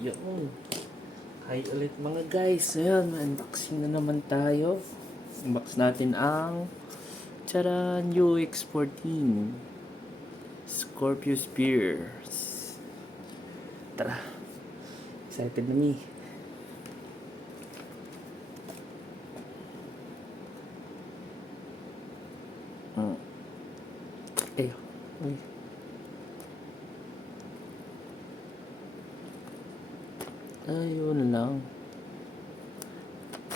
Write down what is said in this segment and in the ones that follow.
Yun. Hi ulit mga guys. Ayan, unboxing na naman tayo. Unbox natin ang Tara New X14 Scorpio Spears. Tara. Excited na me. Uy. Ayun lang.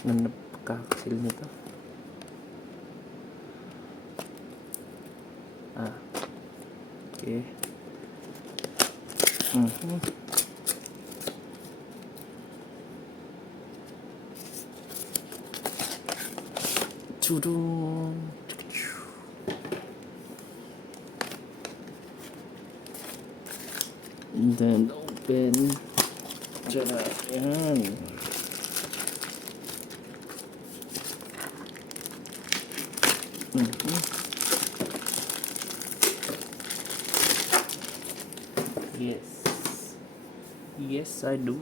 Napakakasil nito. Okay. Tudung. And then open. Tara, yan. Yes. Yes, I do.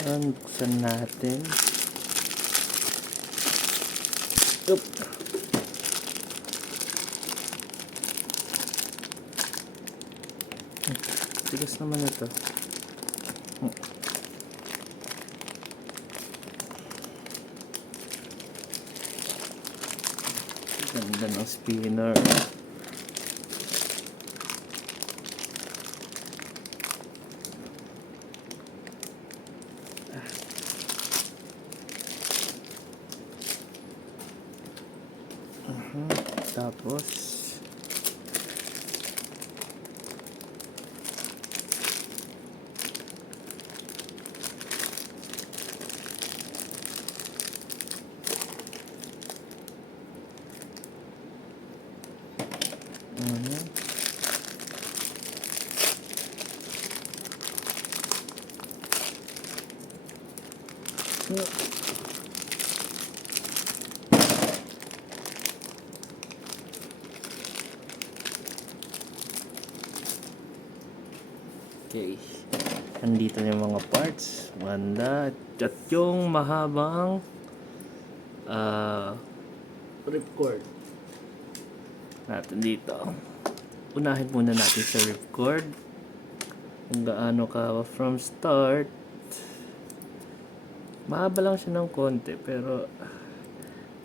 Buksan natin. Oop. Tigas naman ito. Ganda ng spinner. Tapos okay. Andito yung mga parts. Maganda. At yung mahabang ripcord natin dito. Unahin muna natin sa ripcord. Kung gaano ka from start. Mahaba lang siya ng konti pero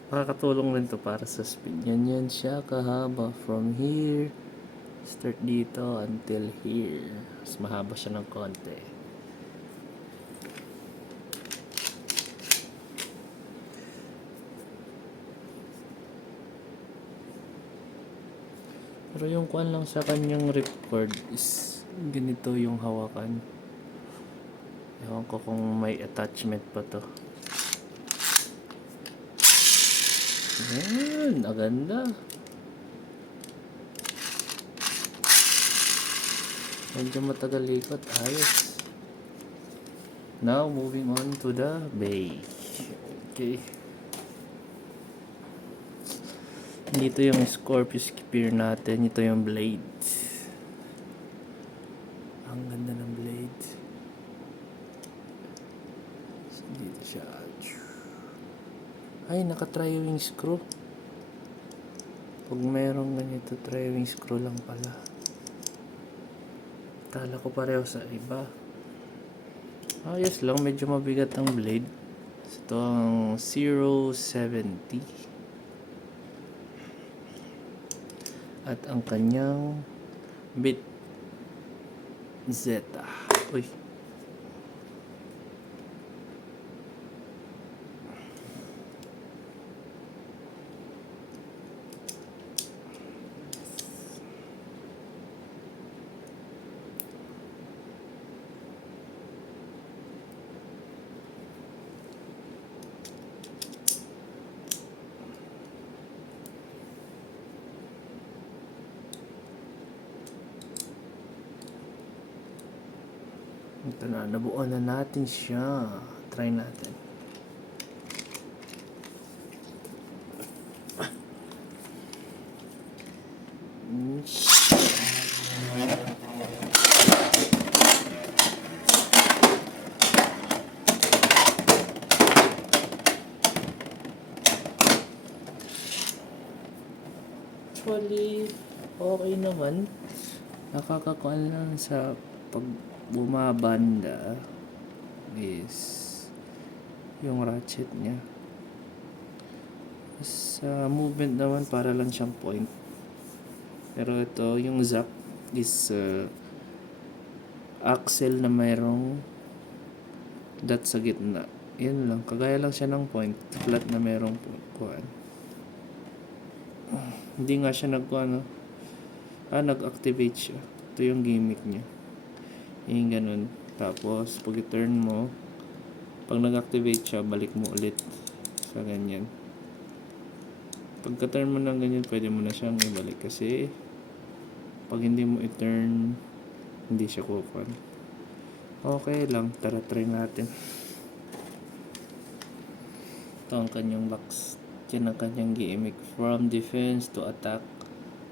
makakatulong rin to para sa speed. Yan siya kahaba from here start dito until here. Mas mahaba siya ng konti. Pero yung kuan lang sa kanyang ripcord is ganito yung hawakan. Ewan ko kung may attachment pa to. Ayan, aganda. Medyo matagal ikot. Ayos. Now, moving on to the base. Okay. Dito yung Scorpio Spear natin. Ito yung blade. Ang ganda ng blade. Dito siya. Ay, naka-tri-wing screw. Pag merong ganito, tri-wing screw lang pala. Kala ko pareho sa iba. Ayos lang, medyo mabigat ang blade. Ito ang 070. At ang kanyang bit Zeta. Uy. Ito na, nabuo na natin siya. Try natin. kalaban, nakakakuan lang sa pag bumabanda is yung ratchet niya. Sa movement naman para lang siyang point. Pero ito, yung zap is axle na mayroong dot sa gitna. Yun lang, kagaya lang siya ng point, flat na mayroong kuan. Hindi nga siya nag-activate siya. Ito yung gimmick niya. Yung ganun. Tapos, pag i-turn mo, pag nag-activate siya, balik mo ulit sa ganyan. Pagka-turn mo ng ganyan, pwede mo na siyang ibalik kasi pag hindi mo i-turn, hindi siya kukuan. Okay lang, tara try natin. Ito ang kanyang box. Yan ang kanyang gimmick. From defense to attack.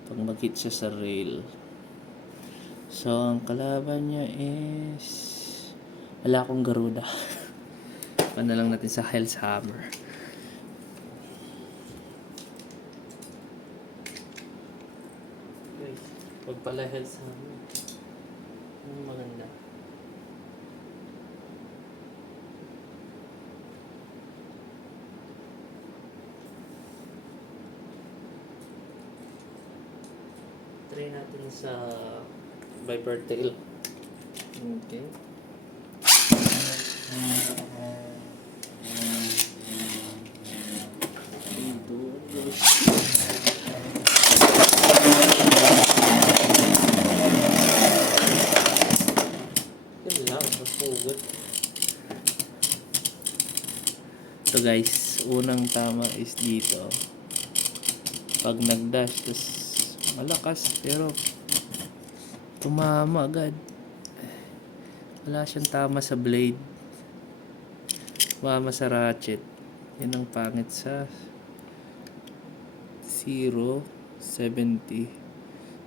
Pag mag-hit siya sa rail. So, ang kalaban niya is wala akong Garuda. Panda lang natin sa Hell's Hammer. Guys, pag pala Hell's Hammer, maganda. Try natin sa Viper Tail. Okay. Yun lang, masugot. So guys, unang tama is dito. Pag nag-dash, tas malakas, pero tumama agad. Wala siyang tama sa blade. Tumama sa ratchet. Yan ang pangit sa 0.70.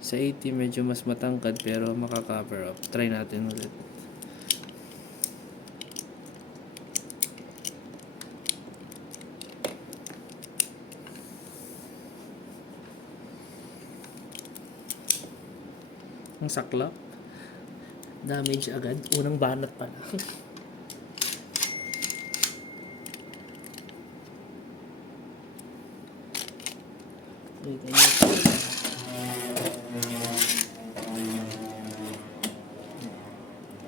Sa 80 medyo mas matangkad pero maka-cover up. Try natin ulit. Ang saklap. Damage agad. Unang banat pa lang.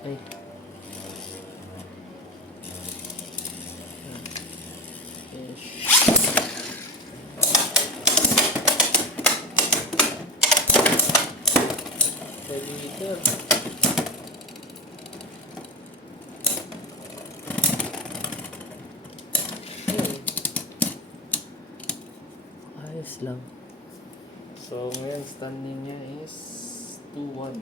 Ay. Dito. Ayos lang. So, ngayon, standing niya is 2-1.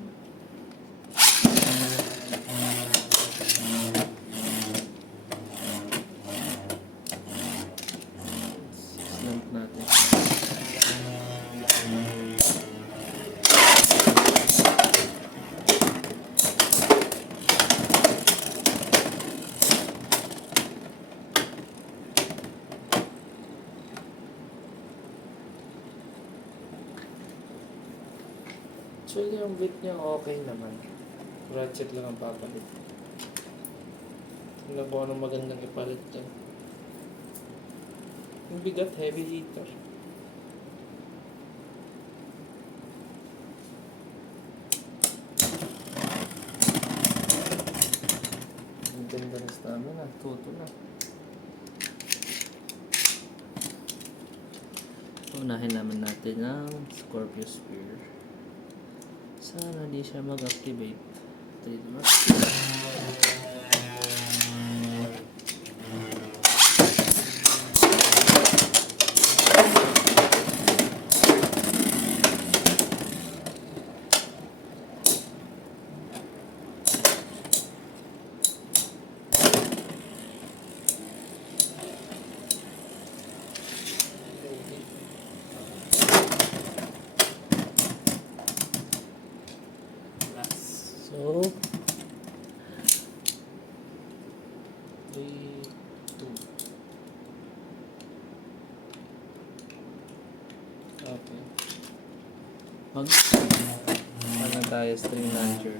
Slant natin. Actually, yung bit niya okay naman. Ratchet lang ang papalit. Tingnan ko anong magandang ipalit dyan. Yung bigat, heavy hitter. Ang ganda ng stamina, tuto na. Unahin naman natin ang Scorpio Spear. Sana di siya mag-activate. Trademark. So, 3, 2. Okay. Mag ano tayo, string launcher.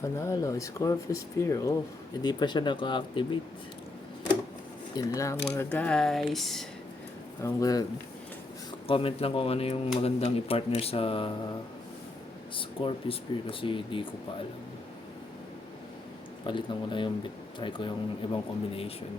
Panalo, Scorpio Spear. Oh, hindi pa siya naka-activate. Yun lang mga guys. Comment lang kung ano yung magandang i-partner sa Scorpio Spear kasi di ko pa alam. Palit na muna yung bit. Try ko yung ibang combination.